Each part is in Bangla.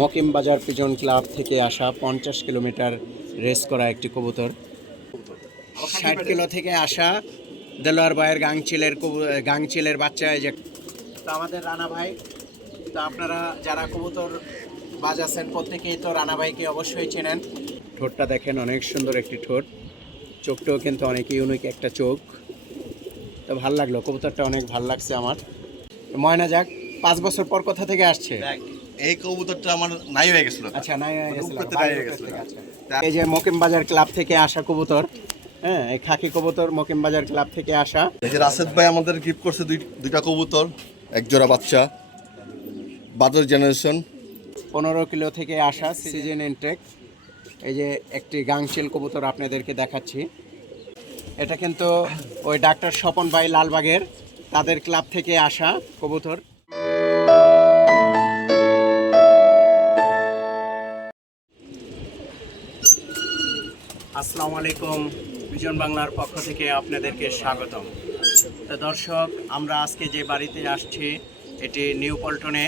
মকিম বাজার পিজন ক্লাব থেকে আসা পঞ্চাশ কিলোমিটার রেস করা একটি কবুতর। ষাট কিলো থেকে আসা দেলোয়ার ভাইয়ের গাংচিলের গাংচিলের বাচ্চা এই যে তো আমাদের রানা ভাই, তো আপনারা যারা কবুতর বাজ আছেন প্রত্যেকেই তো রানা ভাইকে অবশ্যই চেনেন। ঠোঁটটা দেখেন, অনেক সুন্দর একটি ঠোঁট। চোখটাও কিন্তু অনেক ইউনিক একটা চোখ। তো ভালো লাগল, কবুতরটা অনেক ভালো লাগছে আমার। ময়না যাক, পাঁচ বছর পর কোথা থেকে আসছে? এই কবুতরটা আমার নাই হয়ে গেছিল। আচ্ছা নাই হয়ে গেছিল, হয়ে। এই যে মকিম বাজার ক্লাব থেকে আসা কবুতর হ্যাঁ এই খাকি কবুতর মকিম বাজার ক্লাব থেকে আসা। এই যে রাশেদ ভাই আমাদের গিফট করছে দুই দুইটা কবুতর এক জোড়া বাচ্চা বাদর জেনারেশন পনেরো কিলো থেকে আসা সিজন ইনটেক এই যে একটি গাংচিল কবুতর আপনাদেরকে দেখাচ্ছি। এটা কিন্তু ওই ডাক্তার স্বপন ভাই লালবাগের তাদের ক্লাব থেকে আসা কবুতর। আসসালামু আলাইকুম, বিজন বাংলার পক্ষ থেকে আপনাদেরকে স্বাগতম। তো দর্শক, আমরা আজকে যে বাড়িতে আসছি, এটি নিউ পল্টনে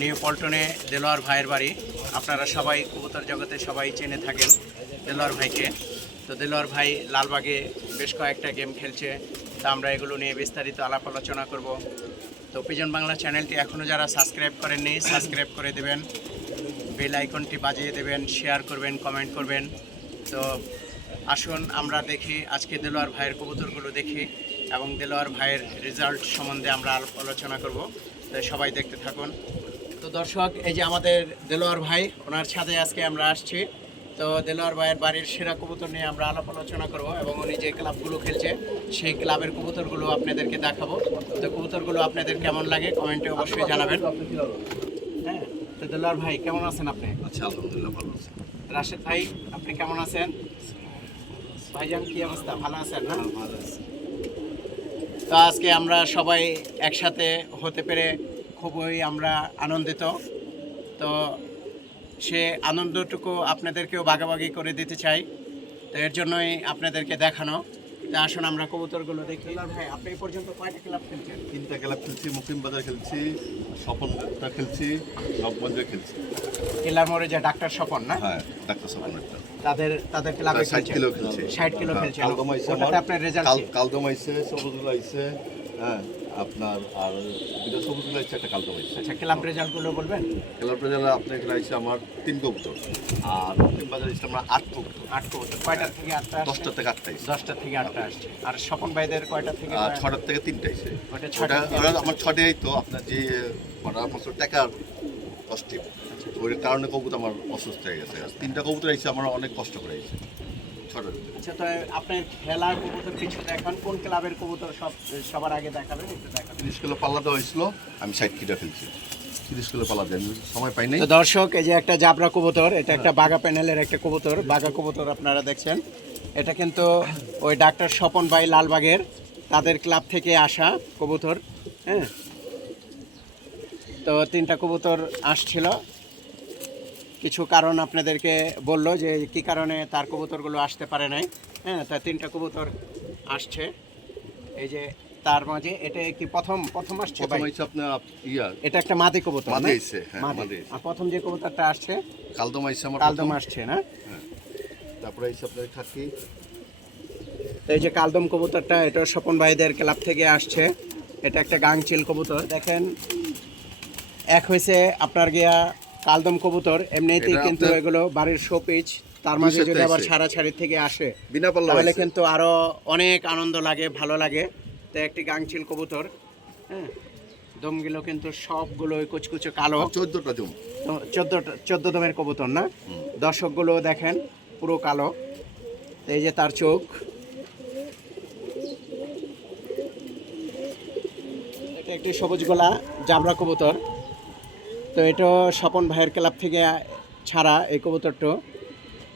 নিউ পল্টনে দেলোয়ার ভাইয়ের বাড়ি। আপনারা সবাই কবুতর জগতে সবাই চেনে থাকেন দেলোয়ার ভাইকে। তো দেলোয়ার ভাই লালবাগে বেশ কয়েকটা গেম খেলছে, তা আমরা এগুলো নিয়ে বিস্তারিত আলাপ আলোচনা করব। তো পিজন বাংলা চ্যানেলটি এখনও যারা সাবস্ক্রাইব করেননি, সাবস্ক্রাইব করে দেবেন। বেল আইকনটি বাজিয়ে দেবেন শেয়ার করবেন কমেন্ট করবেন। তো আসুন আমরা দেখি, আজকে দেলোয়ার ভাইয়ের কবুতরগুলো দেখি এবং দেলোয়ার ভাইয়ের রেজাল্ট সম্বন্ধে আমরা আলোচনা করব। তো সবাই দেখতে থাকুন। তো দর্শক, এই যে আমাদের দেলোয়ার ভাই, ওনার ছাদে আজকে আমরা আসছি। তো দেলোয়ার ভাইয়ের বাড়ির সেরা কবুতর নিয়ে আমরা আলাপ আলোচনা করব এবং উনি যে ক্লাবগুলো খেলছে, সেই ক্লাবের কবুতরগুলো আপনাদেরকে দেখাবো। তো কবুতরগুলো আপনাদের কেমন লাগে, কমেন্টে অবশ্যই জানাবেন। হ্যাঁ ভাই কেমন আছেন আপনি? আচ্ছা আলহামদুলিল্লাহ ভালো আছে। রাশেদ ভাই আপনি কেমন আছেন? ভাইজান কি অবস্থা? ভালো আছেন না? তো আজকে আমরা সবাই একসাথে হতে পেরে খুবই আমরা আনন্দিত। তো সে আনন্দটুকু আপনাদেরকেও ভাগাভাগি করে দিতে চাই। তো এর জন্যই আপনাদেরকে দেখানো। তো আসুন আমরা কবুতরগুলো দেখি। ভাই আপনি পর্যন্ত কয়টা ক্লাব খেলছেন? তিনটা ক্লাব খেলছি মুকিম বাজার খেলছি। স্বপনটা খেলছি নবগঞ্জে খেলছি। কেলার মোড়ে যে ডাক্তার স্বপন না? হ্যাঁ ডাক্তার স্বপনেরটা তাদের তাদের ক্লাবে ষাট কিলো খেলছে। ষাট কিলো খেলছে কালদম আইছে আপনার রেজাল্ট কালদম আইসে সবুজুল আইসে হ্যাঁ। আপনার আর দুটো সবুজগুলো আইছে একটা কালদম আইছে আচ্ছা ক্লাব রেজাল্টগুলো বলবেন? খেলার প্রেজালে আপনার এখানে আইছে আমার তিন কবুতর আর মুকিম বাজার আইছে আমার আট কবুতর। আট কবুতর কয়টা থেকে আটটা? দশটা থেকে আটটা দশটা থেকে আটটা আসছে। আর স্বপন ভাইদের কয়টা থেকে আর ছটার থেকে তিনটা ওটা ছটা আমার ছটাই তো আপনার যে মানে আমার টাকার কষ্টে ওই কারণে কবুতর আমার অসুস্থ হয়ে গেছে। আর তিনটা কবুতর আইছে আমার অনেক কষ্ট করে আইছে। আচ্ছা তো আপনার খেলার কবুতর কিছু দেখান কোন ক্লাবের কবুতর সব সবার আগে দেখাবেন একটু দেখাবেন? তিরিশ কিলো পাল্লা দেওয়া হয়েছিল আমি ষাট কিলো খেলছি তিরিশ কিলো আমি সময় পাই নাই। তো দর্শক এই যে একটা জাবরা কবুতর এটা একটা বাগা প্যানেলের একটা কবুতর বাগা কবুতর আপনারা দেখছেন। এটা কিন্তু ওই ডাক্তার স্বপন ভাই লালবাগের তাদের ক্লাব থেকে আসা কবুতর হ্যাঁ। তো তিনটা কবুতর আসছিল কিছু কারণ আপনাদেরকে বলল যে কি কারণে তার কবুতরগুলো আসতে পারে নাই। হ্যাঁ তার তিনটা কবুতর আসছে। এই যে তার মাঝে এটা কি প্রথম প্রথম আসছে ভাই? ইয়া। এটা একটা মাদি কবুতর? মাদি হ্যাঁ, মাদি। আর প্রথম যে কবুতরটা আসছে কালদম আইছে আমার কালদম আসছে না? তারপরে আইছে আপনার খাকি। এই যে কালদম কবুতরটা এটা স্বপন ভাইদের ক্লাব থেকে আসছে। এটা একটা গাংচিল কবুতর দেখেন। এক হয়েছে আপনার গিয়া কালদম কবুতর এমনিতেই কিন্তু এগুলো বাড়ির শো শোপিচ তার মাঝে যদি আবার। সারা ছাড়ি থেকে আসে বিনা তাহলে কিন্তু আরও অনেক আনন্দ লাগে ভালো লাগে। তো একটি গাংচিল কবুতর হ্যাঁ দমগুলো কিন্তু সবগুলো ওই কুচকুচে কালো। চোদ্দটা দম। চোদ্দটা চোদ্দ দমের কবুতর না? দর্শকগুলো দেখেন পুরো কালো। এই যে তার চোখ। এটা একটি সবুজ গোলা জাবরা কবুতর। তো এটা স্বপন ভাইয়ের ক্লাব থেকে ছাড়া এই কবুতরটা।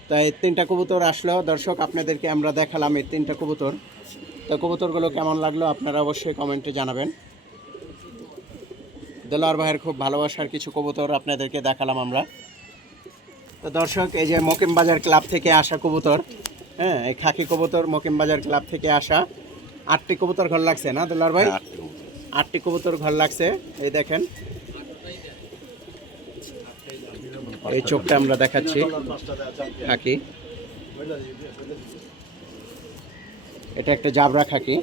তো এই তিনটা কবুতর আসলো। দর্শক আপনাদেরকে আমরা দেখালাম এই তিনটা কবুতর। তো কবুতরগুলো কেমন লাগল আপনারা অবশ্যই কমেন্টে জানাবেন। দেলোয়ার ভাইয়ের খুব ভালোবাসার কিছু কবুতর আপনাদেরকে দেখালাম আমরা। তো দর্শক এই যে মকিম বাজার ক্লাব থেকে আসা কবুতর হ্যাঁ এই খাকি কবুতর মকিম বাজার ক্লাব থেকে আসা। আটটি কবুতর ঘর লাগছে না দেলোয়ার ভাই? হ্যাঁ। আটটি কবুতর। ঘর লাগছে এই দেখেন। এই চোখটা আমরা দেখাচ্ছি। খাকি। এটা একটা জাবরা খাকি।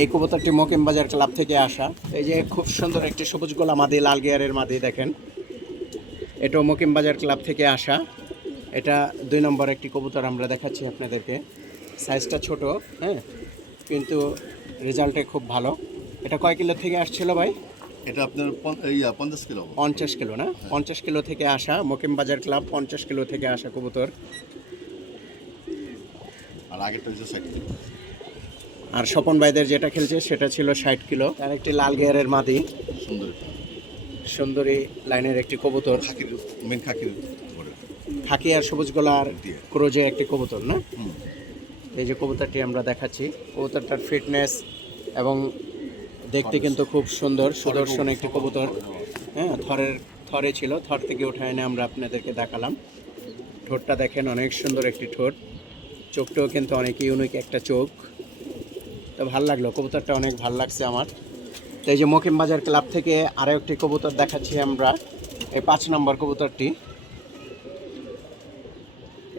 এই কবুতরটি মকিম বাজার ক্লাব থেকে আসা। এই যে খুব সুন্দর একটি সবুজ গোলা মাদি, লাল গিয়ারের মাদি দেখেন। এটাও মকিম বাজার ক্লাব থেকে আসা। এটা দুই নম্বর একটি কবুতর আমরা দেখাচ্ছি আপনাদেরকে। সাইজটা ছোট হ্যাঁ কিন্তু রেজাল্টে খুব ভালো। এটা কয় কিলো থেকে আসছিল ভাই? এটা আপনার ইয়া পঞ্চাশ কিলো পঞ্চাশ কিলো না? পঞ্চাশ কিলো থেকে আসা মকিম বাজার ক্লাব পঞ্চাশ কিলো থেকে আসা কবুতর। আর আগেরটা হচ্ছে ষাট কিলো। আর স্বপন ভাইদের যেটা খেলছে সেটা ছিল ষাট কিলো। আর একটি লাল গেয়ারের মাদি। সুন্দর। সুন্দরী লাইনের একটি কবুতর। মেন খাকির খাকি আর সবুজ গলার। ক্রোজে একটি কবুতর না? এই যে কবুতরটি আমরা দেখাচ্ছি। কবুতরটার ফিটনেস এবং দেখতে কিন্তু খুব সুন্দর সুদর্শন একটি কবুতর। হ্যাঁ থরের থরে ছিল থর থেকে উঠে এনে আমরা আপনাদেরকে দেখালাম। ঠোঁটটা দেখেন অনেক সুন্দর একটি ঠোঁট। চোখটাও কিন্তু অনেক ইউনিক একটা চোখ। তো ভালো লাগল কবুতরটা অনেক ভালো লাগছে আমার। তো এই যে মকিম বাজার ক্লাব থেকে আরও একটি কবুতর দেখাচ্ছি আমরা এই পাঁচ নম্বর কবুতরটি।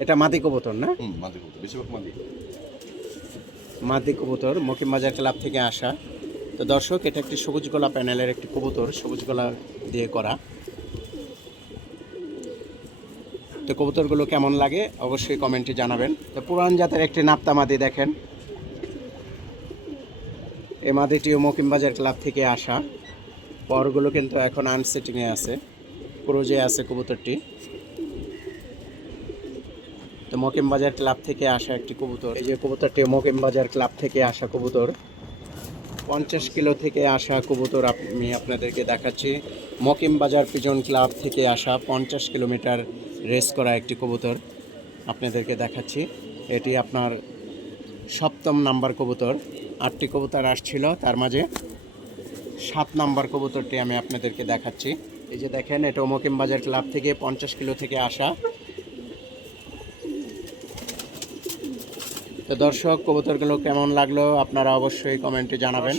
এটা মাদি কবুতর না? মাদি কবুতর বেশিরভাগ মাদি। মাদি কবুতর মকিম বাজার ক্লাব থেকে আসা। তো দর্শক, এটা একটি সবুজ গলা প্যানেলের একটি কবুতর, সবুজ গলা দিয়ে করা। তো কবুতরগুলো কেমন লাগে অবশ্যই কমেন্টে জানাবেন। তো পুরান জাতের একটি নাপ্তা মাদি দেখেন। এই মাদিটিও মকিমবাজার ক্লাব থেকে আসা। পরগুলো কিন্তু এখন আনসেটিংয়ে আছে। ক্রোজে আছে কবুতরটি। তো মকিমবাজার ক্লাব থেকে আসা একটি কবুতর। এই যে কবুতরটি মকিম বাজার ক্লাব থেকে আসা কবুতর। পঞ্চাশ কিলো থেকে আসা কবুতর আমি আপনাদেরকে দেখাচ্ছি। মকিম বাজার পিজন ক্লাব থেকে আসা পঞ্চাশ কিলোমিটার রেস করা একটি কবুতর আপনাদেরকে দেখাচ্ছি। এটি আপনার সপ্তম নাম্বার কবুতর। আটটি কবুতর আসছিল, তার মাঝে সাত নাম্বার কবুতরটি আমি আপনাদেরকে দেখাচ্ছি। এই যে দেখেন, এটা মকিম বাজার ক্লাব থেকে পঞ্চাশ কিলো থেকে আসা তো দর্শক, কবুতরগুলো কেমন লাগল আপনারা অবশ্যই কমেন্টে জানাবেন।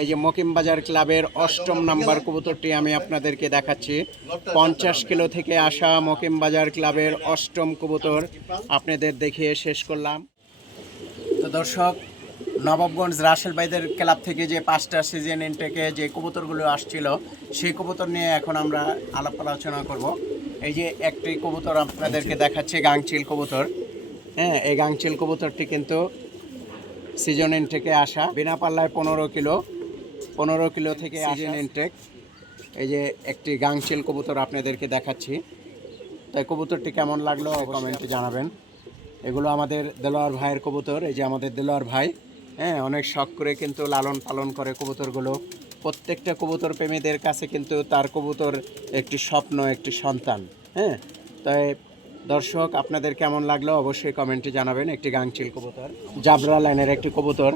এই যে মকিম বাজার ক্লাবের অষ্টম নাম্বার কবুতরটি আমি আপনাদেরকে দেখাচ্ছি। পঞ্চাশ কিলো থেকে আসা মকিম বাজার ক্লাবের অষ্টম কবুতর আপনাদের দেখিয়ে শেষ করলাম। তো দর্শক, নবাবগঞ্জ রাসেল ভাইদের ক্লাব থেকে যে পাঁচটা সিজন ইনটেকে যে কবুতরগুলো আসছিল, সেই কবুতর নিয়ে এখন আমরা আলাপ আলোচনা করব। এই যে একটি কবুতর আপনাদেরকে দেখাচ্ছে, গাংচিল কবুতর। হ্যাঁ এই গাংচিল কবুতরটি কিন্তু সিজন ইনটেকে আসা। বিনা পাল্লায় পনেরো কিলো পনেরো কিলো থেকে সিজন ইনটেক এই যে একটি গাংচিল কবুতর আপনাদেরকে দেখাচ্ছি। তাই কবুতরটি কেমন লাগল কমেন্টে জানাবেন। এগুলো আমাদের দেলোয়ার ভাইয়ের কবুতর এই যে আমাদের দেলোয়ার ভাই। হ্যাঁ অনেক শখ করে কিন্তু লালন পালন করে কবুতরগুলো। প্রত্যেকটা কবুতর প্রেমীদের কাছে কিন্তু তার কবুতর একটি স্বপ্ন একটি সন্তান। হ্যাঁ তাই দর্শক, আপনাদের কেমন লাগল অবশ্যই কমেন্টে জানাবেন। একটি গাংচিল কবুতর, জাবরা লাইনের একটি কবুতর।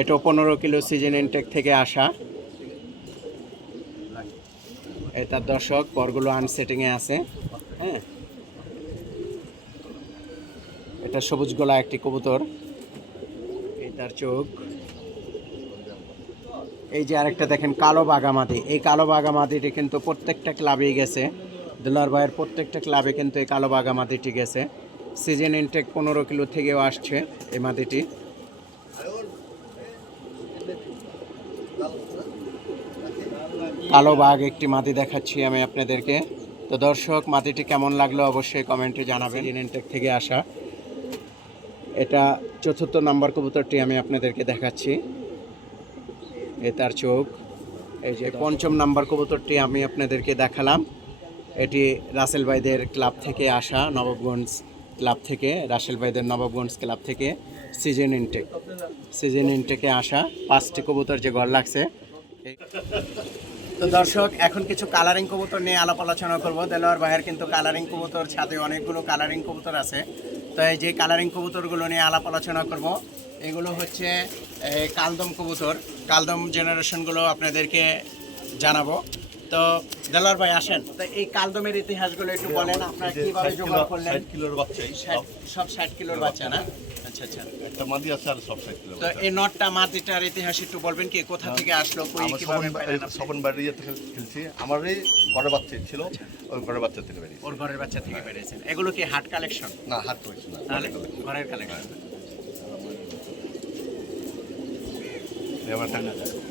এটাও পনেরো কিলো সিজন ইনটেক থেকে আসা। এটার দর্শক পরগুলো আনসেটিংয়ে আছে। হ্যাঁ। এটা সবুজ গলা একটি কবুতর। এই তার চোখ। এই যে আরেকটা দেখেন, কালো বাগামাদি এই কালো বাগামাদিটি কিন্তু প্রত্যেকটা ক্লাবেই গেছে। দুলার ভাইয়ের প্রত্যেকটা ক্লাবে কিন্তু এই কালো বাগামাদিটি গেছে। সিজন ইনটেক পনেরো কিলো থেকেও আসছে এই মাদিটি কালো বাঘ একটি মাদি দেখাচ্ছি আমি আপনাদেরকে। তো দর্শক মাদিটি কেমন লাগল অবশ্যই কমেন্টে জানাবেন। ইনটেক থেকে আসা। এটা চতুর্থ নাম্বার কবুতরটি আমি আপনাদেরকে দেখাচ্ছি। এ তার চোখ। এই যে পঞ্চম নাম্বার কবুতরটি আমি আপনাদেরকে দেখালাম। এটি রাসেল ভাইদের ক্লাব থেকে আসা নবাবগঞ্জ ক্লাব থেকে, রাসেল ভাইদের নবাবগঞ্জ ক্লাব থেকে সিজন ইনটেক। সিজন ইনটেকে আসা পাঁচটি কবুতর যে ঘর লাগছে। তো দর্শক, এখন কিছু কালারিং কবুতর নিয়ে আলাপ আলোচনা করব। দেলোয়ার ভাইয়ের কিন্তু কালারিং কবুতর ছাদে অনেকগুলো কালারিং কবুতর আছে। তো এই যে কালারিং কবুতরগুলো নিয়ে আলাপ আলোচনা করব, এগুলো হচ্ছে কালদম কবুতর। কালদম জেনারেশনগুলো আপনাদেরকে জানাব। তো দেলোয়ার ভাই আসেন। তো এই কালদমের ইতিহাসগুলো একটু বলেন আপনারা কীভাবে জোগাড় করলেন? ষাট কিলোর বাচ্চাই ষাট- সব ষাট কিলোর বাচ্চা না? আচ্ছা আচ্ছা। একটা মাদি আছে আর সব সাইড তো এই নটটা মাটিটার ইতিহাস একটু বলবেন কি কোথা থেকে আসলো কই আমার কীভাবে? সপন বাড়ি খেলছি। ঘরের বাচ্চা ছিল আচ্ছা। ওই ঘরের বাচ্চা থেকে বেরিয়েছে। ওর ঘরের বাচ্চা থেকে বেরিয়েছেন। এগুলো কি হাট কালেকশন? না হাত করেছি না ঘরের কালেকশন।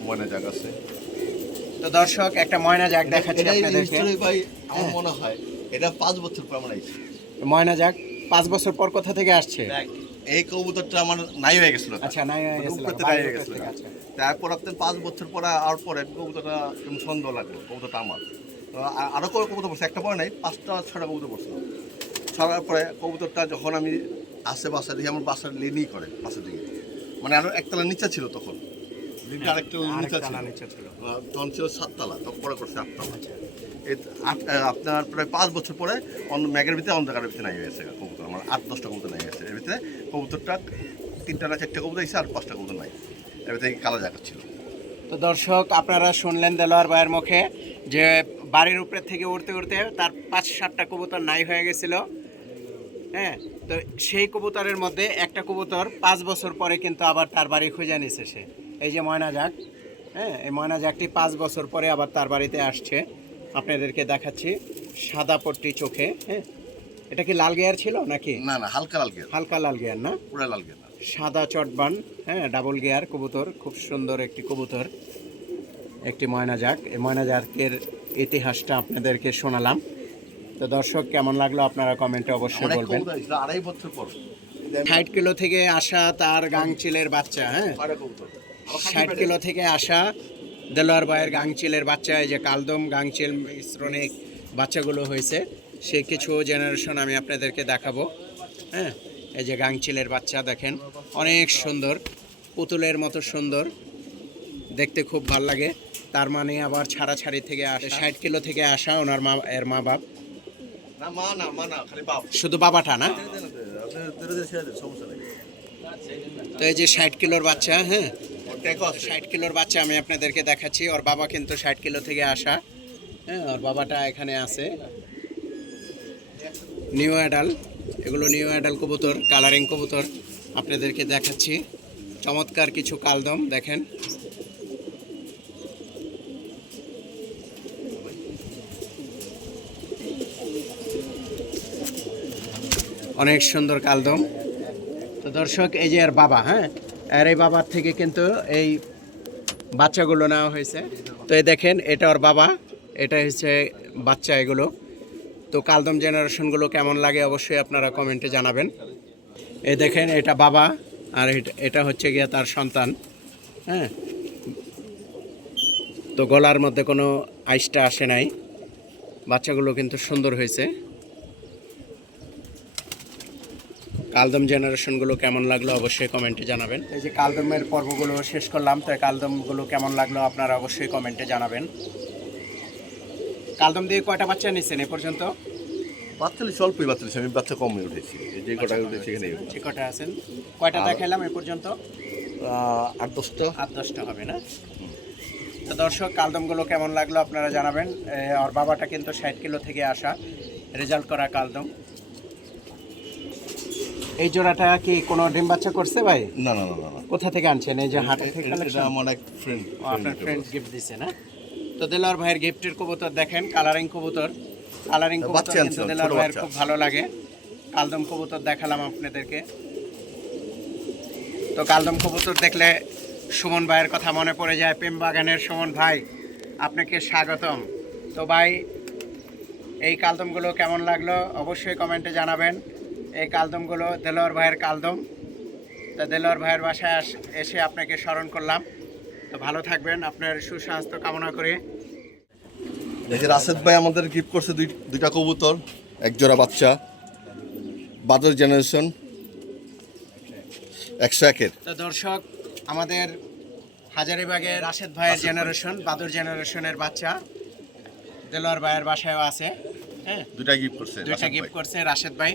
মনে জায়গা আছে। তো দর্শক একটা ময়না যাক দেখাচ্ছি আপনাদেরকে। ভাই আমার হ্যাঁ। মনে হয় এটা পাঁচ বছর পর আমার ময়না যাক পাঁচ বছর পর কোথা থেকে আসছে? এই কবুতরটা আমার নাই হয়ে গেছিল। আচ্ছা নাই হয়ে গেছিল উপরে নাই হয়ে গেছিল। তারপর আপনার পাঁচ বছর পরে আর পরে কবুতরটা সন্দেহ লাগল কবুতরটা আমার। তো আ- আরও কবুতর পড়ছে একটা পরে নাই পাঁচটা ছটা কবুতর পড়ছিল ছড়ার পরে কবুতরটা যখন আমি আসে বাসা দেখি আমার বাসার লেনি করে বাসার দিকে। মানে আরও একতলা নিচে ছিল তখন। আরেকটা নিচে ছিল। তখন সাততলা তখন পরে করছে আটতলা আপনার প্রায় পাঁচ বছর পরে অন্য ম্যাগের ভিতরে অন্ধকারের ভিতরে নাই গেছে কবুতর আমার আট দশটা কবুতর নাই গেছে এর ভিতরে কবুতরটা তিনটা না চারটা কবুতর এসে আর পাঁচটা কবুতর নাই। এর ভিতরে কালো জায়গা ছিল। তো দর্শক আপনারা শুনলেন দেলোয়ার ভাইয়ের মুখে যে বাড়ির উপরে থেকে উড়তে উড়তে তার পাঁচ সাতটা কবুতর নাই হয়ে গেছিল। হ্যাঁ তো সেই কবুতরের মধ্যে একটা কবুতর পাঁচ বছর পরে কিন্তু আবার তার বাড়ি খুঁজে নিছে সে। এই যে ময়না যাক হ্যাঁ এই ময়না যাকটি পাঁচ বছর পরে আবার তার বাড়িতে আসছে। আপনাদেরকে দেখাচ্ছি সাদা পট্টি চোখে হ্যাঁ। এটা কি লাল গিয়ার ছিল নাকি? না না হালকা লাল গিয়ার। হালকা লাল গিয়ার না? পুরো লাল গিয়ার। না সাদা চটবান হ্যাঁ ডাবল গিয়ার কবুতর খুব সুন্দর একটি কবুতর একটি ময়না যাক এই ময়না জাকের ইতিহাসটা আপনাদেরকে শোনালাম। তো দর্শক কেমন লাগল আপনারা কমেন্টে অবশ্যই বলবেন। আড়াই বছর পর। ষাট কিলো থেকে আসা তার গাংচিলের বাচ্চা হ্যাঁ। ষাট কিলো থেকে আসা দেলোয়ার ভাইয়ের গাংচিলের বাচ্চা এই যে কালদম গাংচিল মিশ্রণিক বাচ্চাগুলো হয়েছে সে কিছু জেনারেশন আমি আপনাদেরকে দেখাবো। হ্যাঁ এই যে গাংচিলের বাচ্চা দেখেন অনেক সুন্দর পুতুলের মতো সুন্দর দেখতে খুব ভালো লাগে। তার মানে আবার ছাড়াছাড়ি থেকে আসা ষাট কিলো থেকে আসা ওনার মা এর মা বাপ। না মা না মা না খালি বাপ। শুধু বাবাটা না? তো এই যে ষাট কিলোর বাচ্চা হ্যাঁ ষাট কিলোর বাচ্চা আমি আপনাদেরকে দেখাচ্ছি। ওর বাবা কিন্তু ষাট কিলো থেকে আসা। হ্যাঁ ওর বাবাটা এখানে আছে। নিউ অ্যাডাল এগুলো নিউ অ্যাডাল কবুতর কালারিং কবুতর আপনাদেরকে দেখাচ্ছি। চমৎকার কিছু কালদম দেখেন। অনেক সুন্দর কালদম। তো দর্শক এই যে এর বাবা হ্যাঁ? আর এই বাবার থেকে কিন্তু এই বাচ্চাগুলো নেওয়া হয়েছে। তো এই দেখেন, এটা ওর বাবা, এটা হচ্ছে বাচ্চা এগুলো। তো কালদম জেনারেশনগুলো কেমন লাগে অবশ্যই আপনারা কমেন্টে জানাবেন। এই দেখেন, এটা বাবা আর এটা- এটা হচ্ছে গিয়া তার সন্তান হ্যাঁ? তো গলার মধ্যে কোনো আইসটা আসে নাই। বাচ্চাগুলো কিন্তু সুন্দর হয়েছে। কালদম জেনারেশনগুলো কেমন লাগল অবশ্যই কমেন্টে জানাবেন। এই যে কালদমের পর্বগুলো শেষ করলাম তাই এই কালদমগুলো কেমন লাগল আপনারা অবশ্যই কমেন্টে জানাবেন। কালদম দিয়ে কয়টা বাচ্চা নিচ্ছেন এ পর্যন্ত? বাচ্চা লিছি অল্পই বাচ্চা আমি বাচ্চা কমই উঠেছি। এই যে কটা উঠেছি এখানে যে কটা আছেন? কয়টা দেখাইলাম এ পর্যন্ত? আট দশটা। আট দশটা হবে না? তো দর্শক কালদমগুলো কেমন লাগল আপনারা জানাবেন। আর বাবাটা কিন্তু ষাট কিলো থেকে আসা। রেজাল্ট করা কালদম। এই জোড়াটা কি কোনো ডিম বাচ্চা করছে ভাই? না না না না কোথা থেকে আনছেন? এই যে হাটে থেকে এটা- আমার এক ফ্রেন্ড আপনার ফ্রেন্ড গিফট দিছে না? তো দেলোয়ার ভাইয়ের গিফটের কবুতর দেখেন কালারিং কবুতর। কালারিং কবুতর কিন্তু ছোট ভাইয়ের খুব ভালো লাগে। কালদম কবুতর দেখালাম আপনাদেরকে। তো কালদম কবুতর দেখলে সুমন ভাইয়ের কথা মনে পড়ে যায় প্রেম বাগানের সুমন ভাই আপনাকে স্বাগতম। তো ভাই এই কালদমগুলো কেমন লাগল? অবশ্যই কমেন্টে জানাবেন। এই কালদমগুলো দেলোয়ার ভাইয়ের কালদম। তা দেলোয়ার ভাইয়ের বাসায় এসে আপনাকে স্মরণ করলাম। তো ভালো থাকবেন আপনার সুস্বাস্থ্য কামনা করে। এই যে রাশেদ ভাই আমাদের গিফট করছে দুই দুইটা কবুতর এক জোড়া বাচ্চা। বাদর জেনারেশন একশো একের। তো দর্শক আমাদের হাজারিবাগের রাশেদ ভাইয়ের জেনারেশন বাদর জেনারেশনের বাচ্চা। দেলোয়ার ভাইয়ের বাসায়ও আছে হ্যাঁ? দুইটা গিফট করছে দুটা গিফট করছে রাশেদ ভাই।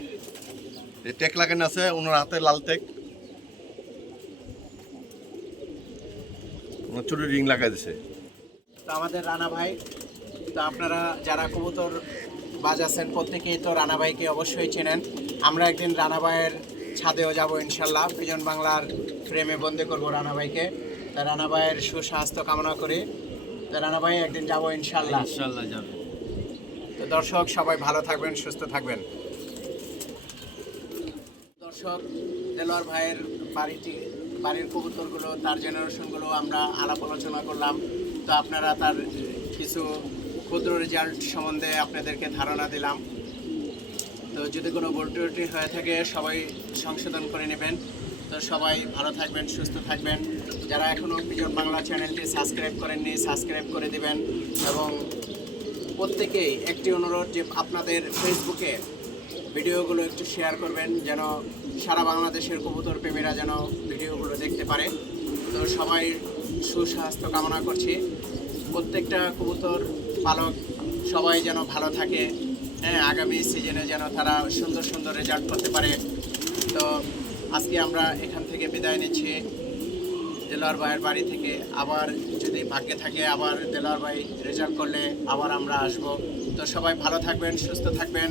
টেক লাগানো আছে ওনার হাতে লাল টেক। ওনার ছোট রিং লাগাই দিছে। তো আমাদের রানা ভাই তো আপনারা যারা কবুতর বাজাচ্ছেন প্রত্যেকেই তো রানা ভাইকে অবশ্যই চেনেন। আমরা একদিন রানা ভাইয়ের ছাদেও যাব ইনশাল্লাহ। পিজন বাংলার প্রেমে বন্দি করব রানা ভাইকে। তা রানা ভাইয়ের সুস্বাস্থ্য কামনা করি। তা রানা ভাই একদিন যাব ইনশাল্লাহ। ইনশাল্লাহ যাবে। তো দর্শক সবাই ভালো থাকবেন সুস্থ থাকবেন। দর্শক দেলোয়ার ভাইয়ের বাড়িটি, বাড়ির কবুতরগুলো, তার জেনারেশনগুলো আমরা আলাপ আলোচনা করলাম। তো আপনারা তার কিছু ক্ষুদ্র রেজাল্ট সম্বন্ধে আপনাদেরকে ধারণা দিলাম। তো যদি কোনো ভুলটুটি হয়ে থাকে, সবাই সংশোধন করে নেবেন। তো সবাই ভালো থাকবেন, সুস্থ থাকবেন। যারা এখনও পিজন বাংলা চ্যানেলটি সাবস্ক্রাইব করেননি সাবস্ক্রাইব করে দিবেন। এবং প্রত্যেকেই একটি অনুরোধ যে আপনাদের ফেসবুকে ভিডিওগুলো একটু শেয়ার করবেন, যেন সারা বাংলাদেশের কবুতর প্রেমীরা যেন ভিডিওগুলো দেখতে পারে। তো সবাই সুস্বাস্থ্য কামনা করছি। প্রত্যেকটা কবুতর পালক সবাই যেন ভালো থাকে। হ্যাঁ আগামী সিজনে যেন তারা সুন্দর সুন্দর রেজাল্ট করতে পারে। তো আজকে আমরা এখান থেকে বিদায় নিচ্ছি। দেলোয়ার ভাইয়ের বাড়ি থেকে আবার যদি ভাগ্যে থাকে আবার দেলোয়ার ভাই রেজাল্ট করলে আবার আমরা আসব। তো সবাই ভালো থাকবেন, সুস্থ থাকবেন।